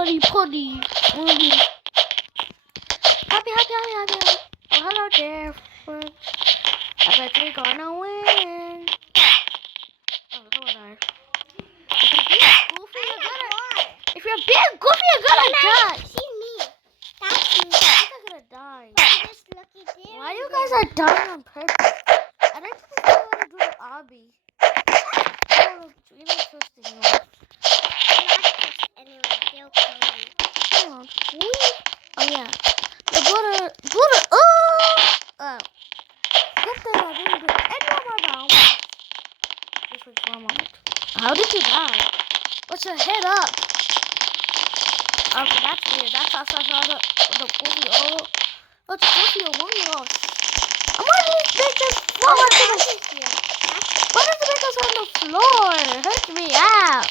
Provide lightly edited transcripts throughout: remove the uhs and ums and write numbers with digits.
putty. Happy. Oh, hello there, friends. I bet you're gonna win. Oh, no one died. If you're being goofy, you're gonna die. See me. That's me. I'm not gonna die. Just lucky there. Why you guys are dying on purpose? I think this is what I want to do to Abby. You're not trusting me. Anyway, they'll kill me. Hang on. Oh yeah. The butter. Oh! Good thing I didn't do any of my rounds. Just wait for a moment. How did you die? What's your head up? Okay, that's weird. That's outside the goofy. Oh, it's goofy. Oh my gosh. And why did it make us fall onto the floor? Why does it make us on the floor? It hurts me out.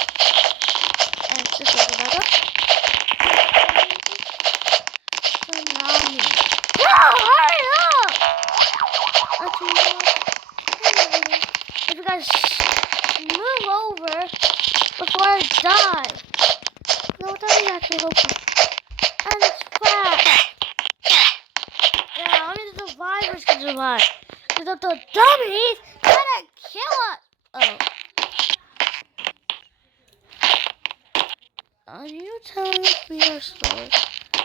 And just open that up. Tsunami. No, hurry up! Actually, you know what? If you guys move over before I die. No, that is actually hopeful. And it's fast. Yeah, only the survivors can survive. Because the dummies gotta kill us. Oh. Are you telling me we are slow?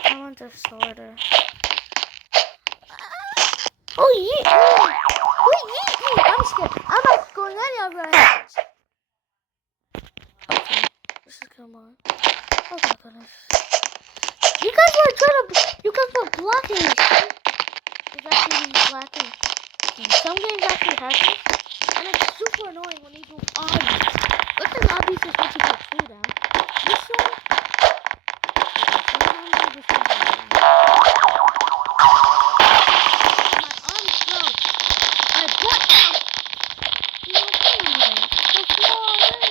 I want a sorter. Oh, yeet me! Oh, yeet me! I'm scared. I'm not going any of your heads. Okay. This is come on. Oh my goodness. You guys were blocking me. It's actually blocking. Some games actually have this. And it's super annoying when you do obbies. Look at obbies is what you put 2 down. This one. Sometimes I just don't know. My arms broke. I put out. You know what's going on? The floor is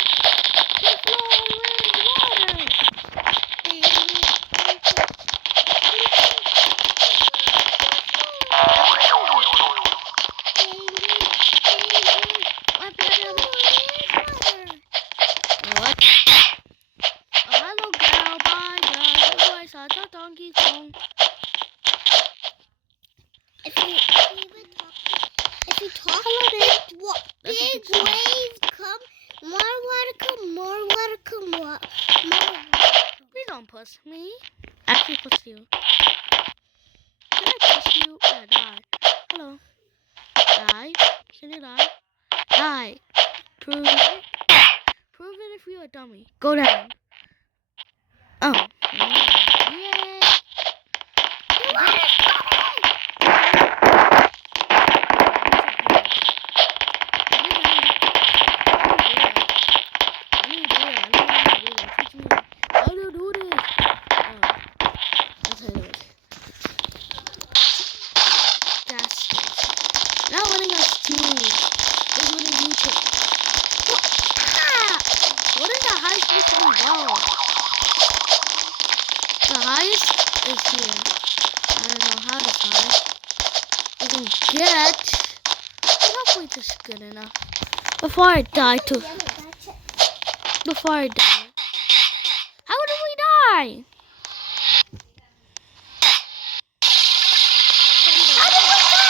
Donkey Kong. If you talk big waves come, more water come. Please don't push me. Actually push you. Can I push you? Yeah, die. Hello. Die. Can you die? Die. Prove it. Prove it if you're a dummy. Go down. Oh. Yay. The highest is here. I don't know how to find. I can get. But hopefully this is good enough. Before I die too. Before I die. How did we die? How did we die?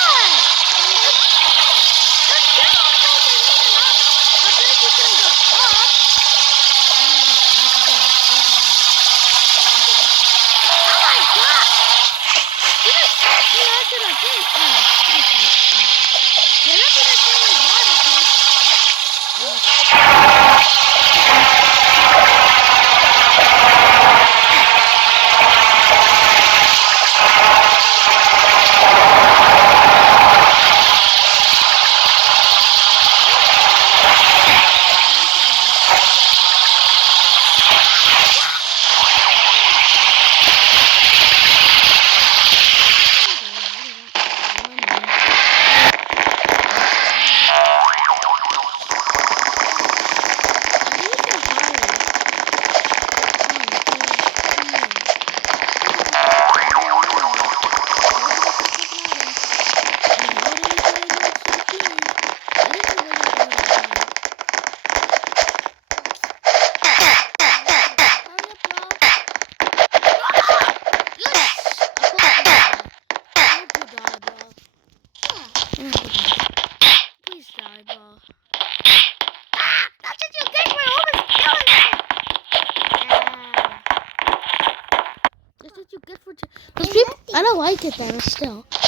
I don't like it then, still. I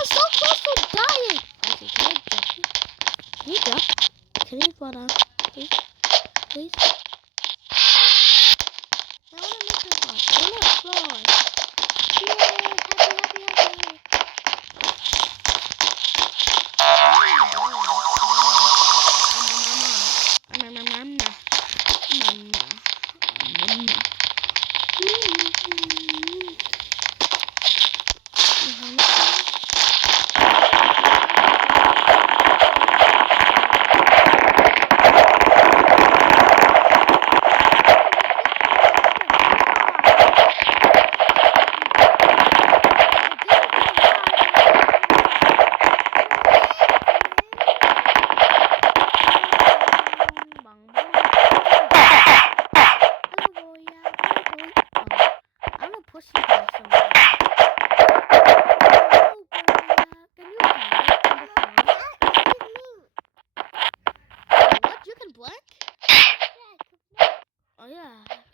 was so close to dying. Actually, can I jump you? Can you jump? Can you fall down? Please? Please? I want to make this one. I want to explore. Yay!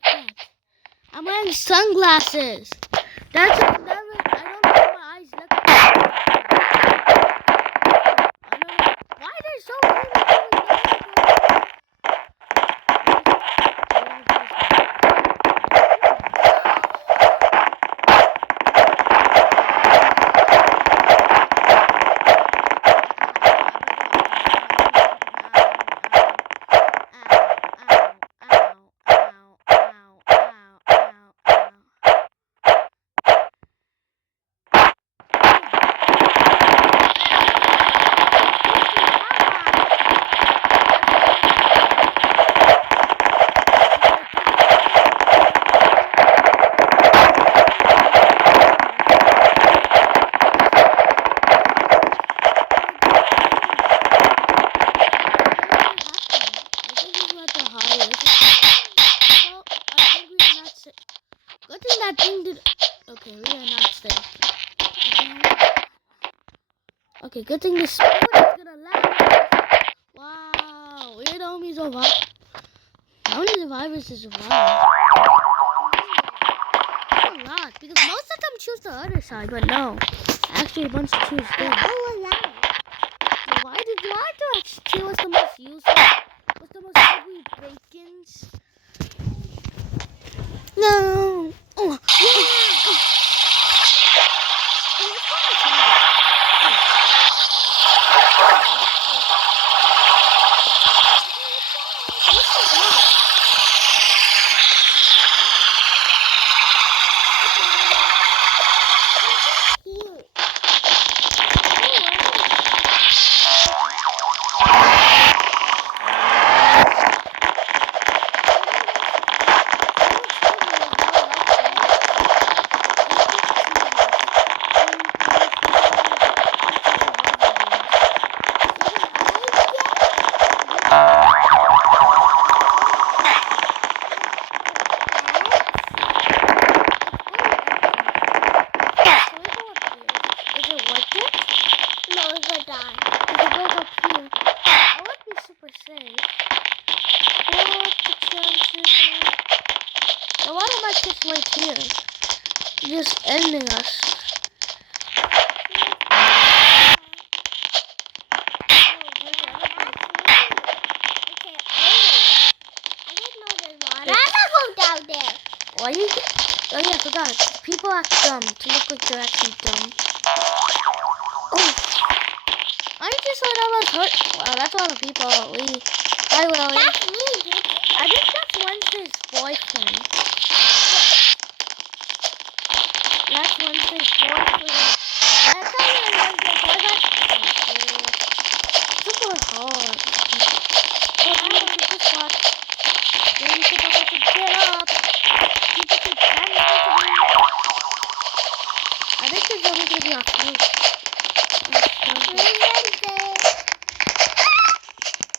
Happy. I'm wearing sunglasses. That's I don't know how my eyes look. I don't know. Why are there so many? Okay, we are not safe. Okay, good thing the spoon is gonna last. Wow, weird homies over. How many survivors to survive? A lot, because most of them choose the other side, but no. Actually, a bunch choose this. Why did you have to actually? What's the most useful? What's the most ugly bacons? No. Oh, yeah. Right here, just ending us. Down there. Why you? Oh yeah, I forgot. People act dumb to look like they're actually dumb. Oh, I just thought I was hurt. Wow, that's a lot of people. Hi, Willie. That's me, dude. I think that's Wednesday's boyfriend. That's Wednesday's boyfriend. That's how Wednesday's boyfriend. Super hard. Oh, you should just watch. Maybe people have to get up. People keep telling me to be. I think there's only going to be a few.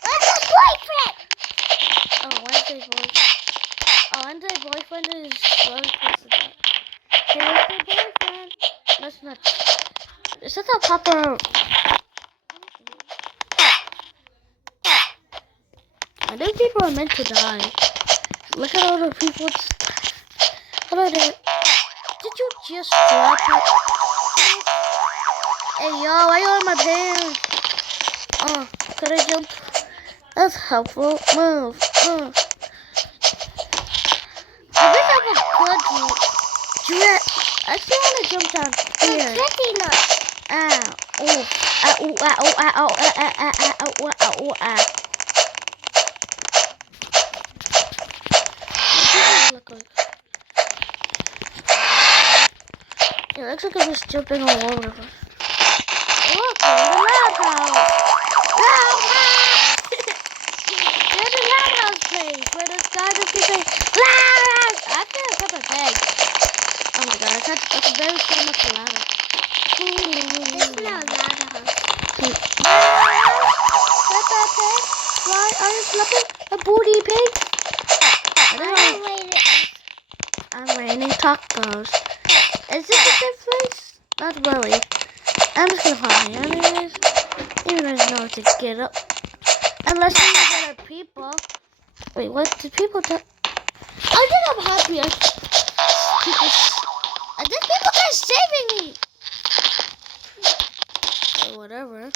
What's the boyfriend? Oh, Wednesday's boyfriend. Oh, Wednesday's boyfriend is very close to that. Hey, Wednesday's boyfriend. That's not. Is that a proper? I think people are meant to die. Look at all the people. Hello there. Did you just drop it. Hey yo, why you on my pants? Could I jump? That's helpful. Move. I think I have a good Juliet, I actually want to jump down here. Ow. Oh. It looks like I'm just jumping all over the place. Look, there's a loud house. Loud house. There's a loud house place where this guy just keeps saying, loud house. I feel like Peppa Pig. Oh my god, that's very so much louder. It's not loud house. Peppa Pig, why are you slapping a booty pig? I'm raining tacos. Is this a good place? Not really. I'm just gonna follow you anyways. Even though I know to get up. Unless you get other people. Wait, what did people do? I think I'm happy. I think people are saving me. Or whatever.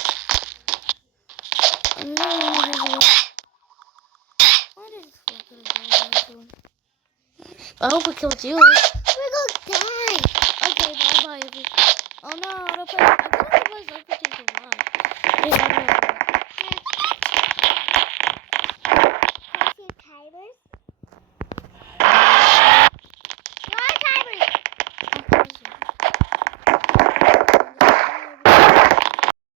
I hope it killed you.